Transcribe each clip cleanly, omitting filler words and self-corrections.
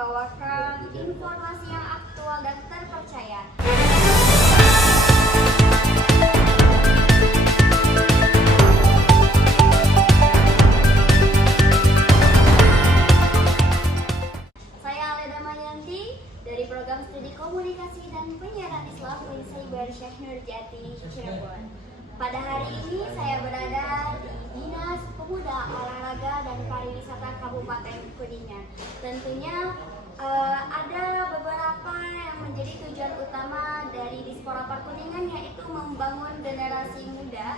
membawakan informasi yang aktual dan terpercaya. Saya Aleda Mayanti dari Program Studi Komunikasi dan Penyiaran Islam Unsyaibar Syekh Nurjati, Cirebon. Pada hari ini saya berada di Dinas Pemuda, Olahraga dan Pariwisata Kabupaten Kuningan. Tentunya ada beberapa yang menjadi tujuan utama dari Disporapar Kuningan, yaitu membangun generasi muda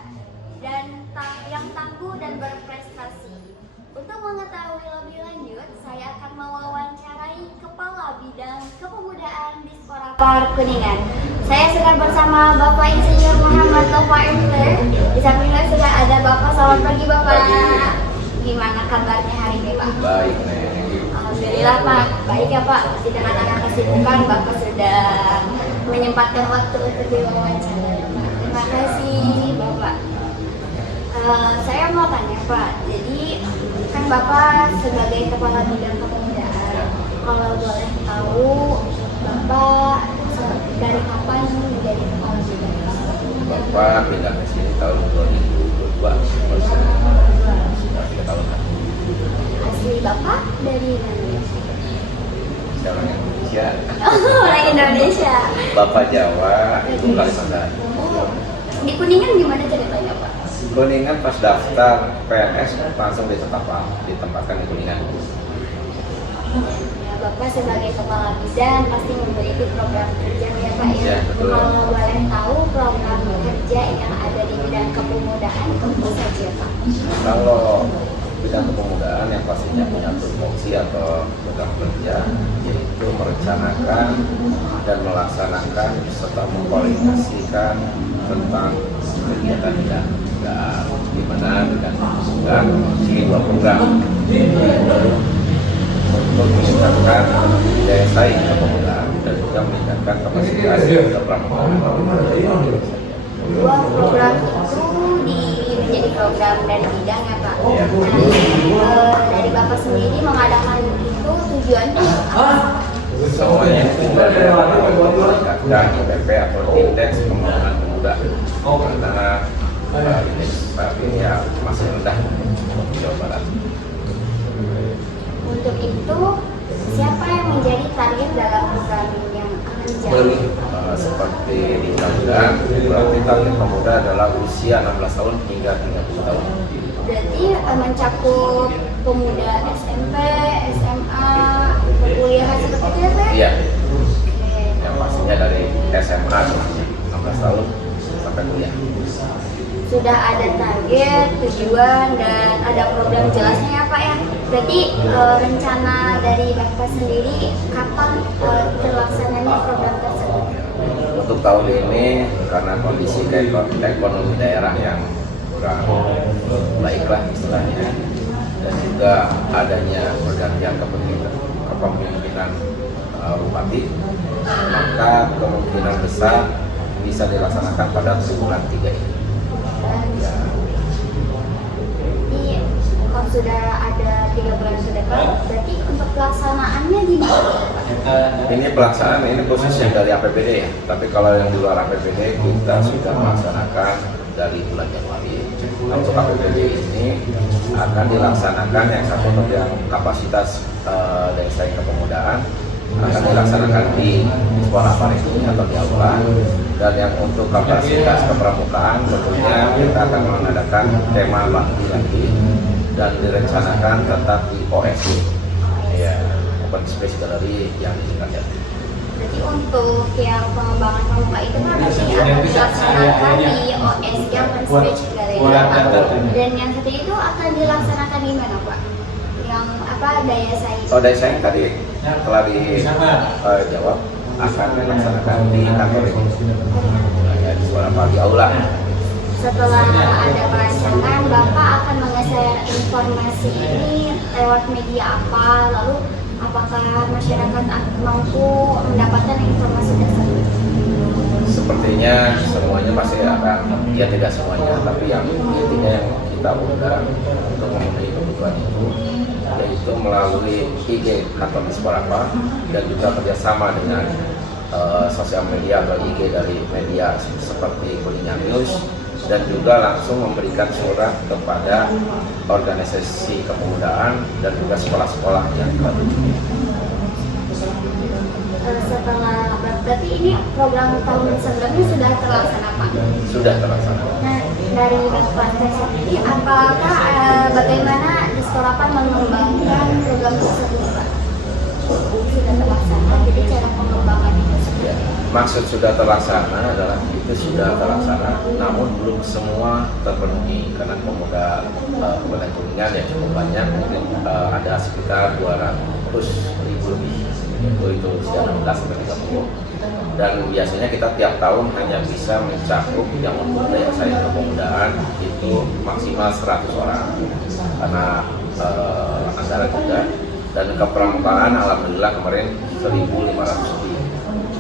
dan yang tangguh dan berprestasi. Untuk mengetahui lebih lanjut, saya akan mewawancarai Kepala Bidang Kepemudaan Disporapar Kuningan. Saya sudah bersama Bapak Insinyur Muhammad Tova MT. Di sampingnya sudah ada Bapak. Selamat pagi Bapak. Gimana kabarnya hari ini Pak? Baik, Alhamdulillah Pak. Baik ya Pak. Di tengah-tengah kesibukan Bapak sudah menyempatkan waktu untuk diwawancara. Terima kasih Bapak. Saya mau tanya Pak. Jadi kan Bapak sebagai Kepala Bidang Kepemudaan, kalau boleh tahu Bapak dari kapan menjadi Kepala Bidang? Bapak pindah ke sini tahun 2022, sudah 3 tahun. Asli Bapak dari mana? Saya orang Indonesia. Oh, orang Indonesia. Bapak Jawa, Ibu Kalimantan. Oh, di Kuningan gimana ceritanya Pak? Kuningan pas daftar PNS langsung ditempatkan di Kuningan. Ya, Bapak sebagai Kepala Bidang pasti memiliki program kerja ya Pak ya. Ya, betul. Kalau boleh tahu program kerja yang ada di bidang kepemudaan apa saja Pak? Kalau bidang kepemudaan yang pastinya punya tupoksi atau program kerja, yaitu merencanakan dan melaksanakan serta mengkoordinasikan tentang kegiatan bidang di mana dengan menggunakan ini 2 program untuk meningkatkan daya saing kepemudaan dan juga meningkatkan kapasitas kepemudaan. 2 program itu menjadi program dari bidang ya Pak. Ya. Nah, dari Bapak sendiri mengadakan itu tujuannya apa? Semuanya itu adalah meningkatkan IPP atau indeks pembangunan pemuda, karena indeks ya masih rendah di Jawa Barat. Untuk itu siapa yang menjadi target dalam program yang akan dijalani? Seperti di undang-undang, berarti target pemuda adalah usia 16 tahun hingga 30 tahun. Berarti mencakup pemuda SMP, SMA, kuliah seperti itu ya Pak? Iya, Oke. yang pastinya dari SMA 16 tahun sampai kuliah. Sudah ada target, tujuan, dan ada program jelasnya ya Pak ya. Berarti rencana dari Bapak sendiri kapan terlaksananya program tersebut? Untuk tahun ini karena kondisi ekonomi daerah yang kurang baiklah istilahnya, dan juga adanya pergantian kepemimpinan bupati, maka kemungkinan besar bisa dilaksanakan pada bulan 3 ini. Ya. Jadi kalau sudah ada 3 bulan ke depan, berarti untuk pelaksanaannya gimana? Ini pelaksanaan ini khusus yang dari APBD ya, tapi kalau yang di luar APBD kita sudah melaksanakan dari bulan Januari. Nah, untuk APBD ini akan dilaksanakan yang satu untuk yang kapasitas daya saing kepemudaan akan dilaksanakan di Disporapar ini atau di aula, dan yang untuk kapasitas kepramukaan tentunya kita akan mengadakan tema lagi dan direncanakan tetap di OSG ya, Open Space Gallery yang di Jakarta. Jadi untuk yang pengembangan pramuka itu kan nanti akan dilaksanakan di OSG Open Space Gallery dan yang satu itu akan dilaksanakan di mana Pak? Yang apa daya saing? Oh, daya saing tadi telah dijawab, akan dilaksanakan di kantor ini ya, di Disporapar di aula. Setelah ada perancangan, Bapak akan meng-share informasi ini lewat media apa, lalu apakah masyarakat mampu mendapatkan informasi tersebut? Sepertinya semuanya pasti akan, ya tidak semuanya, tapi yang intinya yang kita undang untuk memenuhi kebutuhan itu yaitu melalui IG kantor Disporapa dan juga kerjasama dengan sosial media atau IG dari media seperti Kuningan News, dan juga langsung memberikan surat kepada organisasi kepemudaan dan juga sekolah-sekolah yang kita tuju. Setelah berarti ini program tahun sebelumnya sudah terlaksana Pak? Sudah terlaksana. Nah, dari Bapak sendiri, apakah bagaimana Disporapa mengembangkan program tersebut Pak? Sudah terlaksana, jadi cara pengembangan itu Ya, maksud sudah terlaksana adalah itu sudah terlaksana, namun belum semua terpenuhi karena pemuda Kabupaten Kuningan yang cukup banyak, mungkin ada sekitar 200.000 lebih, itu usia 16 sampai 30. Dan biasanya kita tiap tahun hanya bisa mencakup yang untuk daya saing kepemudaan itu maksimal 100 orang karena anggaran juga, dan kepramukaan alhamdulillah kemarin 1.500 lebih.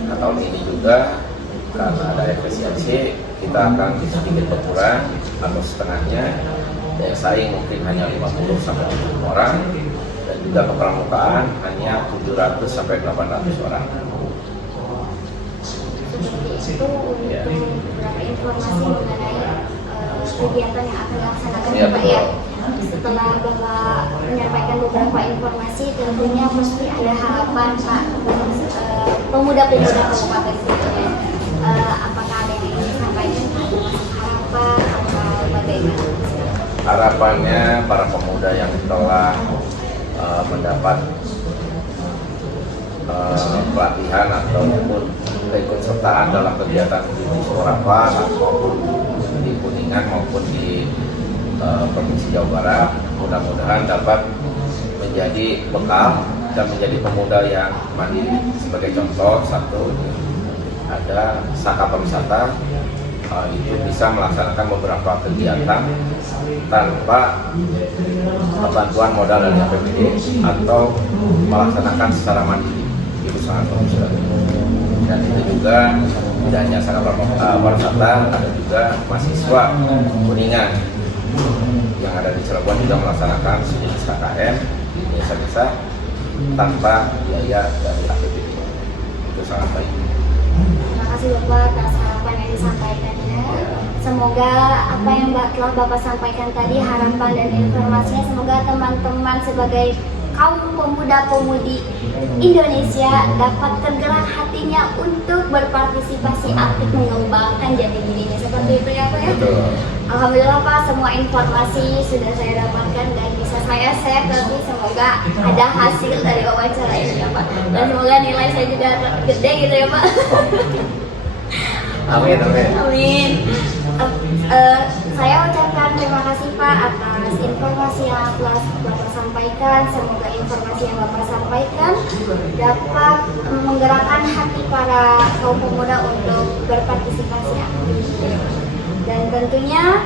Nah, tahun ini juga karena ada efisiensi kita akan sedikit berkurang atau setengahnya, daya saing mungkin hanya 50 sampai 70 orang, dan juga kepramukaan hanya 700 sampai 800 orang. itu untuk beberapa informasi mengenai kegiatan yang akan dilaksanakan Ya, Pak ya. Setelah Bapak menyampaikan beberapa informasi, tentunya pasti ada harapan Pak pemuda-pemuda Kabupaten Kuningan. Apakah ada yang ingin disampaikan harapan atau bagaimana? Harapannya para pemuda yang telah mendapat pelatihan ataupun keikutsertaan dalam kegiatan di Disporapa maupun di Kuningan maupun di Provinsi Jawa Barat, mudah-mudahan dapat menjadi bekal dan menjadi pemuda yang mandiri. Sebagai contoh, satu, ada Saka Pariwisata, itu bisa melaksanakan beberapa kegiatan tanpa bantuan modal dari APBD atau melaksanakan secara mandiri. Itu sangat bagus sekali. Dan itu juga tidak hanya Saka Pariwisata, ada juga mahasiswa Kuningan yang ada di Cirebon juga melaksanakan sejenis KKN di desa-desa tanpa biaya dari APBD. Itu sangat baik. Terima kasih Bapak atas harapan yang disampaikannya. Semoga apa yang telah Bapak sampaikan tadi, harapan dan informasinya, semoga teman-teman sebagai kaum pemuda-pemudi Indonesia dapat tergerak hatinya untuk berpartisipasi aktif mengembangkan jati dirinya. Seperti itu ya Pak ya? Betul. Alhamdulillah Pak, semua informasi sudah saya dapatkan dan bisa saya share, tapi semoga ada hasil dari wawancara ini ya Pak. Dan semoga nilai saya juga gede gitu ya Pak. Amin, amin. Amin. Saya ucapkan terima kasih Pak atas informasi yang telah Bapak sampaikan. Semoga informasi yang Bapak sampaikan dapat menggerakkan hati para kaum pemuda untuk berpartisipasi aktif. Dan tentunya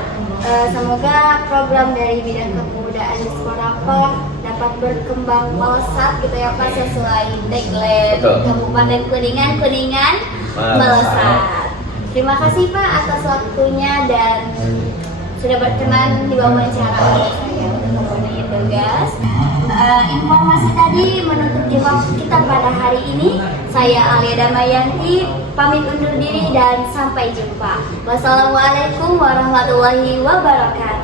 semoga program dari bidang kepemudaan Disporapa dapat berkembang melesat gitu ya Pak, sesuai tagline Kabupaten Kuningan, Kuningan melesat. Terima kasih Pak atas waktunya dan sudah berkenan diwawancara oleh saya untuk memenuhi tugas. Informasi tadi menutup jumpa kita pada hari ini. Saya Alia Damayanti pamit undur diri dan sampai jumpa. Wassalamualaikum warahmatullahi wabarakatuh.